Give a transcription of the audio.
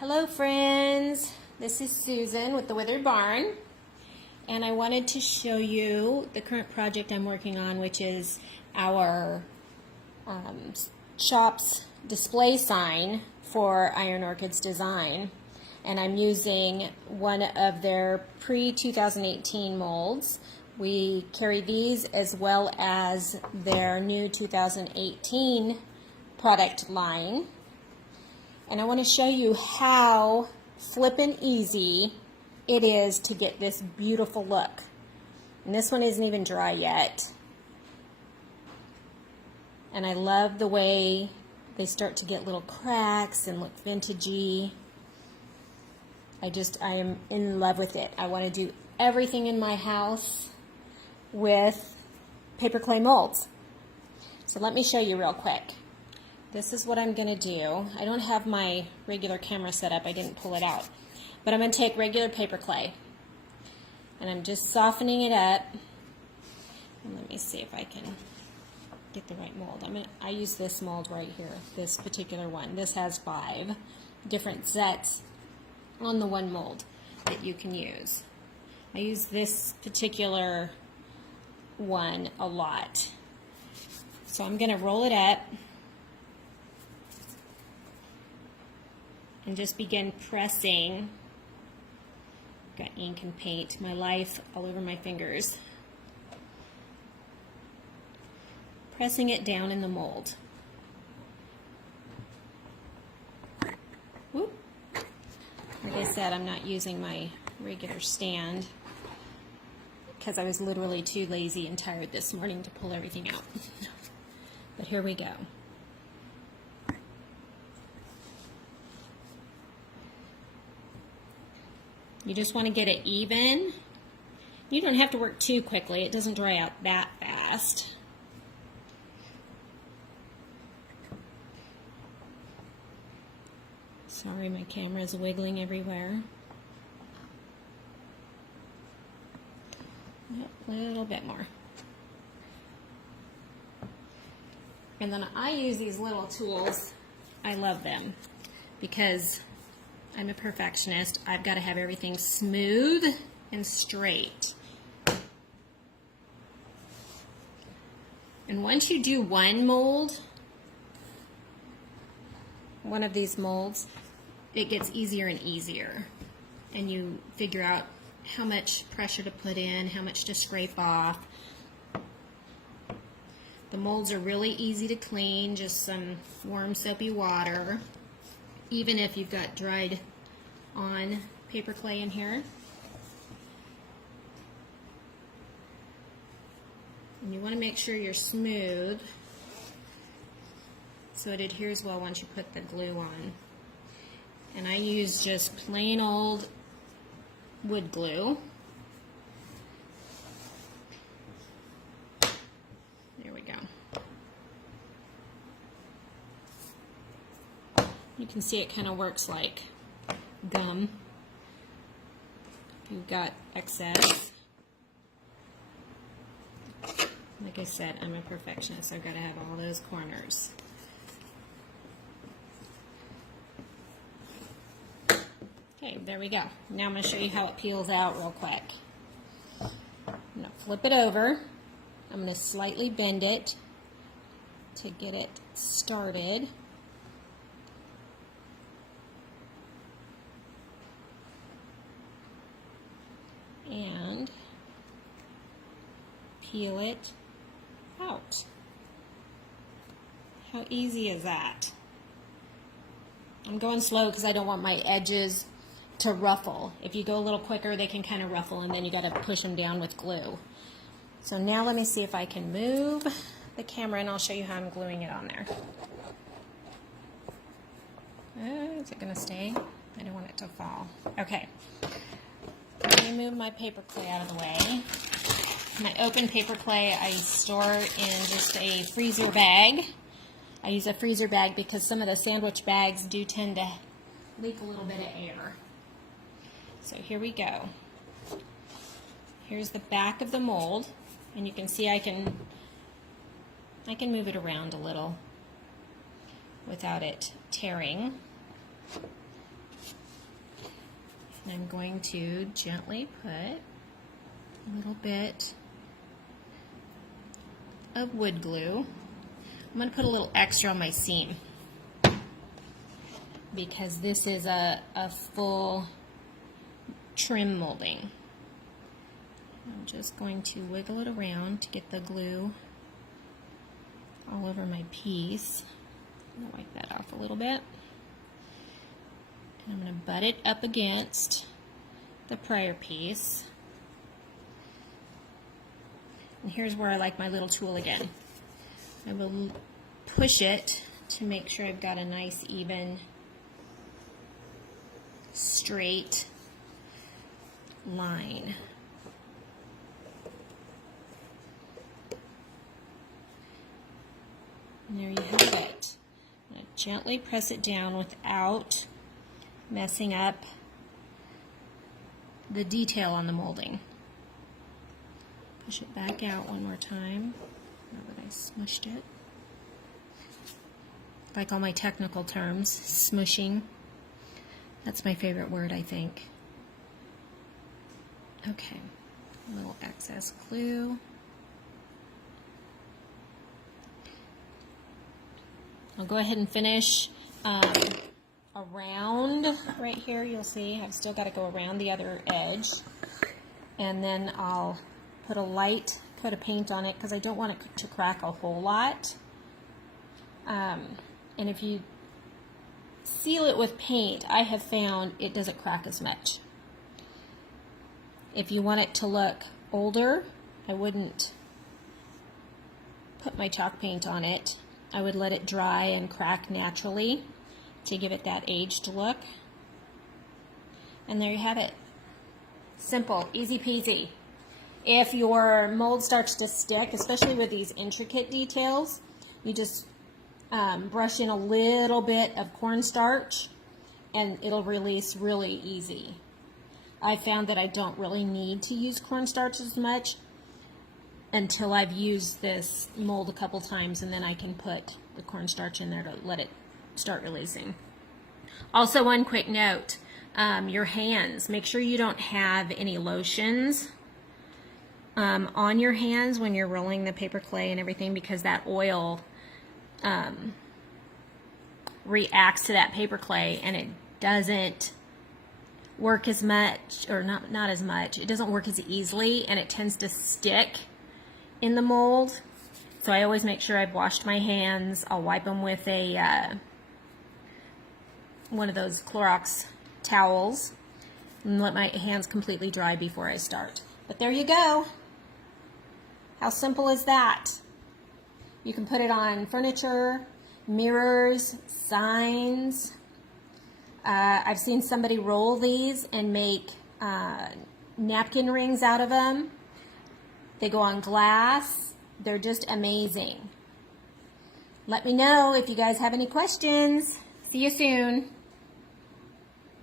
Hello friends, this is Susan with the Withered Barn, and I wanted to show you the current project I'm working on, which is our Shoppe's display sign for Iron Orchid's design. And I'm using one of their pre-2018 molds. We carry these as well as their new 2018 product line. And I want to show you how flippin' easy it is to get this beautiful look. And this one isn't even dry yet. And I love the way they start to get little cracks and look vintagey. I am in love with it. I want to do everything in my house with paper clay molds. So let me show you real quick. This is what I'm going to do. I don't have my regular camera set up. I didn't pull it out. But I'm going to take regular paper clay. And I'm just softening it up. And let me see if I can get the right mold. I use this mold right here, this particular one. This has 5 different sets on the one mold that you can use. I use this particular one a lot. So I'm going to roll it up and just begin pressing. Got ink and paint, my life all over my fingers. Pressing it down in the mold. Whoop. Like I said, I'm not using my regular stand because I was literally too lazy and tired this morning to pull everything out. But here we go. You just want to get it even. You don't have to work too quickly. It doesn't dry out that fast. Sorry, my camera is wiggling everywhere. A little bit more. And then I use these little tools. I love them because I'm a perfectionist. I've got to have everything smooth and straight. And once you do one mold, one of these molds, it gets easier and easier. And you figure out how much pressure to put in, how much to scrape off. The molds are really easy to clean, just some warm soapy water. Even if you've got dried on paper clay in here. And you want to make sure you're smooth so it adheres well once you put the glue on. And I use just plain old wood glue. There we go. You can see it kind of works like gum if you've got excess. Like I said, I'm a perfectionist. I've got to have all those corners. Okay, there we go. Now I'm going to show you how it peels out real quick. I'm going to flip it over. I'm going to slightly bend it to get it started. And peel it out. How easy is that? I'm going slow because I don't want my edges to ruffle. If you go a little quicker, they can kind of ruffle, and then you got to push them down with glue. So now let me see if I can move the camera, and I'll show you how I'm gluing it on there. Is it going to stay? I don't want it to fall. Okay. Let me move my paper clay out of the way. My open paper clay I store in just a freezer bag. I use a freezer bag because some of the sandwich bags do tend to leak a little bit of air. So here we go. Here's the back of the mold, and you can see I can move it around a little without it tearing. I'm going to gently put a little bit of wood glue. I'm going to put a little extra on my seam because this is a full trim molding. I'm just going to wiggle it around to get the glue all over my piece. I'm going to wipe that off a little bit. And I'm going to butt it up against the prior piece. And here's where I like my little tool again. I will push it to make sure I've got a nice, even, straight line. And there you have it. I'm going to gently press it down without messing up the detail on the molding. Push it back out one more time. Now that I smushed it. Like all my technical terms, smushing. That's my favorite word, I think. Okay, a little excess glue. I'll go ahead and finish around right here. You'll see I've still got to go around the other edge, and then I'll put a light coat of paint on it because I don't want it to crack a whole lot. And if you seal it with paint, I have found it doesn't crack as much. If you want it to look older, I wouldn't put my chalk paint on it. I would let it dry and crack naturally to give it that aged look. And there you have it. Simple, easy peasy. If your mold starts to stick, especially with these intricate details, you just brush in a little bit of cornstarch and it'll release really easy. I found that I don't really need to use cornstarch as much until I've used this mold a couple times, and then I can put the cornstarch in there to let it start releasing. Also, one quick note, your hands, make sure you don't have any lotions on your hands when you're rolling the paper clay and everything, because that oil reacts to that paper clay and it doesn't work as much, or not as much, it doesn't work as easily, and it tends to stick in the mold. So I always make sure I've washed my hands. I'll wipe them with a one of those Clorox towels and let my hands completely dry before I start. But there you go. How simple is that? You can put it on furniture, mirrors, signs. I've seen somebody roll these and make napkin rings out of them. They go on glass. They're just amazing. Let me know if you guys have any questions. See you soon.